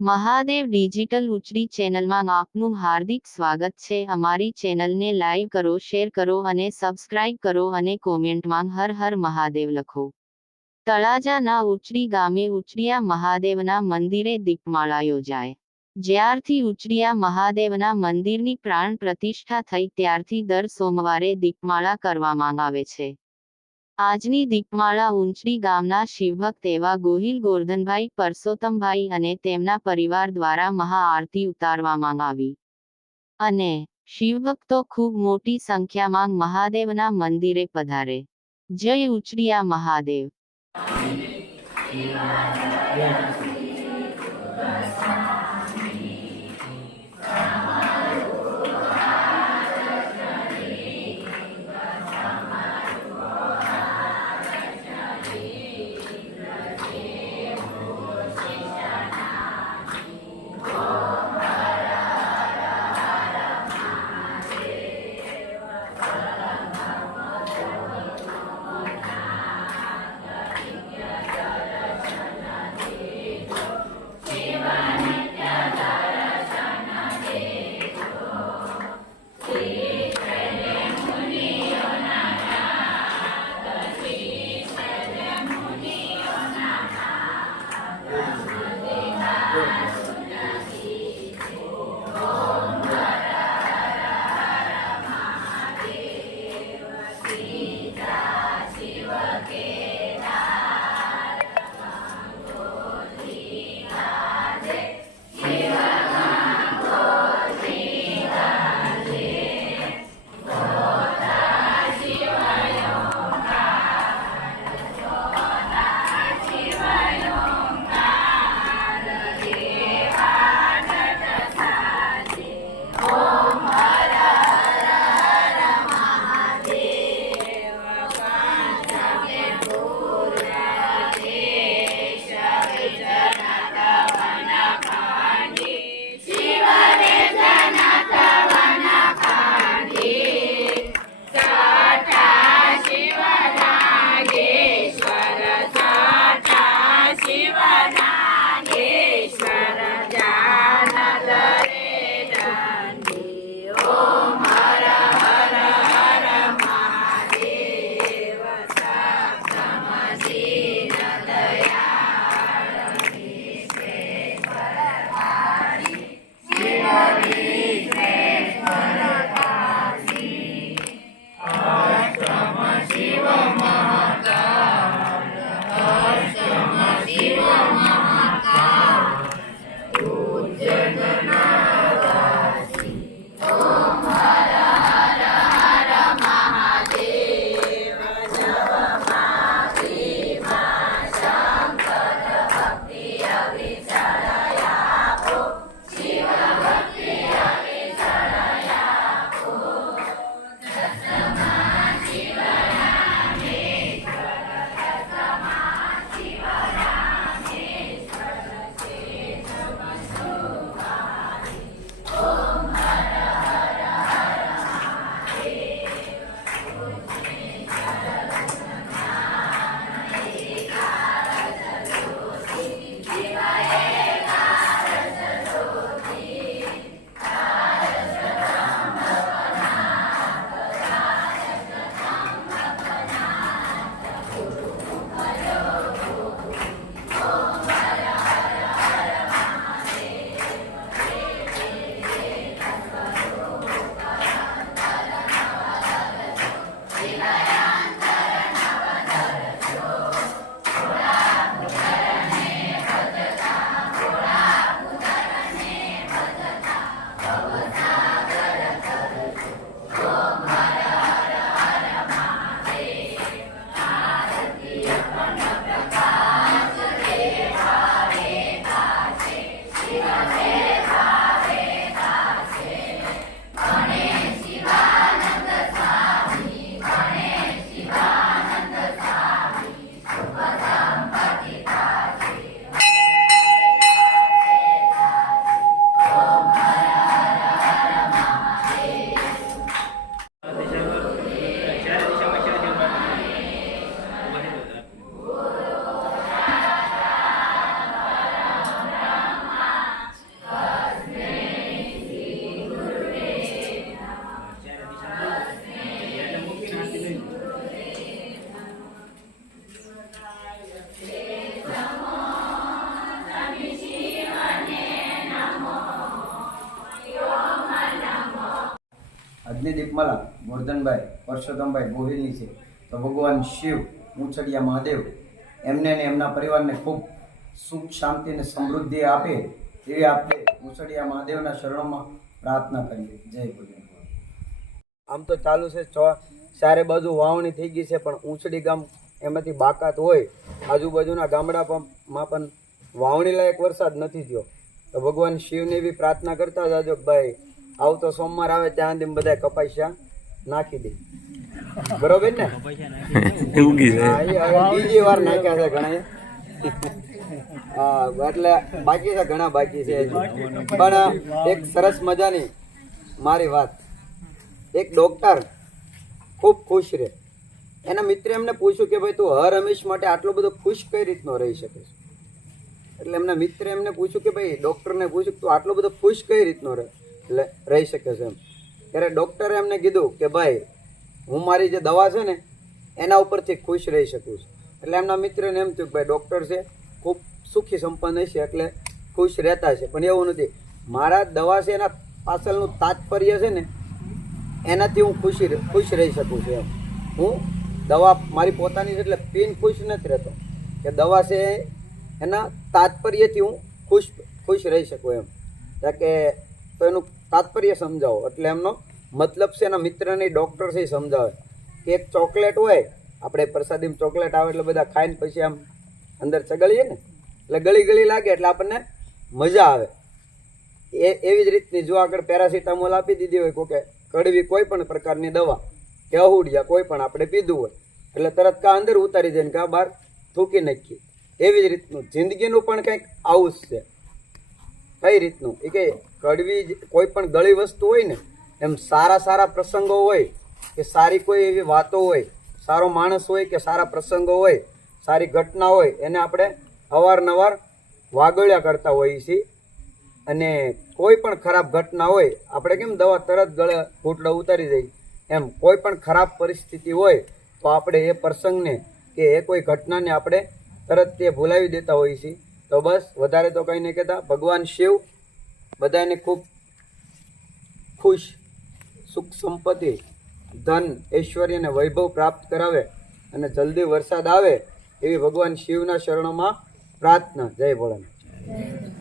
Mahadev digital Uchdi ચેનલમાં આપનું હાર્દિક સ્વાગત છે। અમારી ચેનલને લાઈક કરો, શેર કરો અને સબસ્ક્રાઇબ કરો અને કોમેન્ટમાં હર હર મહાદેવ લખો। તળાજાના ઉચડી ગામે ઉચડિયા મહાદેવના મંદિરે દીપમાળા યોજાય। જ્યારથી ઉચડિયા મહાદેવના મંદિરની પ્રાણ પ્રતિષ્ઠા થઈ ત્યારથી દર સોમવારે દીપમાળા કરવામાં આવે છે। આજની દીપમાળા ઉંચડી ગામના શિવભક્ત એવા ગોહિલ ગોરધનભાઈ પરસોત્તમભાઈ અને તેમના પરિવાર દ્વારા મહાઆરતી ઉતારવામાં આવી અને શિવભક્તો ખૂબ મોટી સંખ્યામાં મહાદેવના મંદિરે પધારે। જય ઉચડિયા મહાદેવ। માલા ગોરધનભાઈ પરસોત્તમભાઈ ગોહિલની છે. તો ભગવાન શિવ મૂછડિયા મહાદેવ એમને ને એમના પરિવારને ખૂબ સુખ શાંતિ અને સમૃદ્ધિ આપે એવી આપણે મૂછડિયા મહાદેવના શરણોમાં પ્રાર્થના કરીએ. જય ભગવાન. આમ તો ચાલુ છે, ચારે બાજુ વાવણી થઈ ગઈ છે, પણ ઊંચડી ગામ એમાંથી બાકાત હોય. આજુબાજુના ગામડામાં પણ વાવણી લાયક વરસાદ નથી થયો. તો ભગવાન શિવને એવી પ્રાર્થના કરતા જાજો ભાઈ આવતો સોમવાર આવે ત્યાં સુધી બધા કપાસિયા નાખી દે. બરોબર ને? બીજી વાર નાખ્યા છે ઘણા. હા, એટલે બાકી છે, ઘણા બાકી છે. પણ એક સરસ મજાની મારી વાત, એક ડોક્ટર ખૂબ ખુશ રહે. એના મિત્રે એમને પૂછ્યું કે ભાઈ તું હર હંમેશ માટે આટલો બધો ખુશ કઈ રીતનો રહી શકે છે? એટલે એમના મિત્રે એમને પૂછ્યું કે ભાઈ ડૉક્ટરને પૂછ્યું તું આટલો બધો ખુશ કઈ રીતનો રહી શકે છે એમ. ત્યારે ડૉક્ટરે એમને કીધું કે ભાઈ હું મારી જે દવા છે ને એના ઉપરથી ખુશ રહી શકું છું. એટલે એમના મિત્રને એમ થયું કે ભાઈ ડૉક્ટર છે ખૂબ સુખી સંપન્ન છે એટલે ખુશ રહેતા છે. પણ એવું નથી, મારા દવા છે એના પાછળનું તાત્પર્ય છે ને એનાથી હું ખુશ રહી શકું છું એમ. હું દવા મારી પોતાની છે એટલે પીને ખુશ નથી રહેતો, કે દવા છે એના તાત્પર્યથી હું ખુશ રહી શકું એમ. કે તો એનું તાત્પર્ય સમજાવો. એટલે એમનો મતલબ છે એના મિત્રની ડૉક્ટર છે એ સમજાવે કે એક ચોકલેટ હોય, આપણે પ્રસાદીમાં ચોકલેટ આવે એટલે બધા ખાઈને પછી આમ અંદર ચગળીએ ને એટલે ગળી લાગે એટલે આપણને મજા આવે. એવી જ રીતની જો આગળ પેરાસિટામોલ આપી દીધી હોય કોકે કડવી કોઈ પણ પ્રકારની દવા કે અહુડિયા કોઈ પણ આપણે પીધું હોય એટલે તરત કા અંદર ઉતારી જાય ને કા બહાર થૂકી નાખીએ. એવી જ રીતનું જિંદગીનું પણ કંઈક આવું જ છે. કઈ રીતનું એ કે કડવી કોઈ પણ ગળી વસ્તુ હોય ને એમ સારા પ્રસંગો હોય કે સારી કોઈ એવી વાતો હોય, સારો માણસ હોય કે સારા પ્રસંગો હોય, સારી ઘટના હોય એને આપણે અવારનવાર વાગોળ્યા કરતા હોઈએ છીએ. અને કોઈ પણ ખરાબ ઘટના હોય આપણે કેમ દવા તરત ગળે ઘૂંટડો ઉતારી દઈએ એમ કોઈ પણ ખરાબ પરિસ્થિતિ હોય તો આપણે એ પ્રસંગને કે એ કોઈ ઘટનાને આપણે તરત તે ભૂલાવી દેતા હોઈએ છીએ. તો બસ વધારે તો કંઈ નહીં કહેતા. ભગવાન શિવ બધાને ખૂબ ખુશ, સુખ સંપત્તિ, ધન, ઐશ્વર્ય અને વૈભવ પ્રાપ્ત કરાવે અને જલ્દી વરસાદ આવે એવી ભગવાન શિવના શરણોમાં પ્રાર્થના. જય ભોળાનાથ.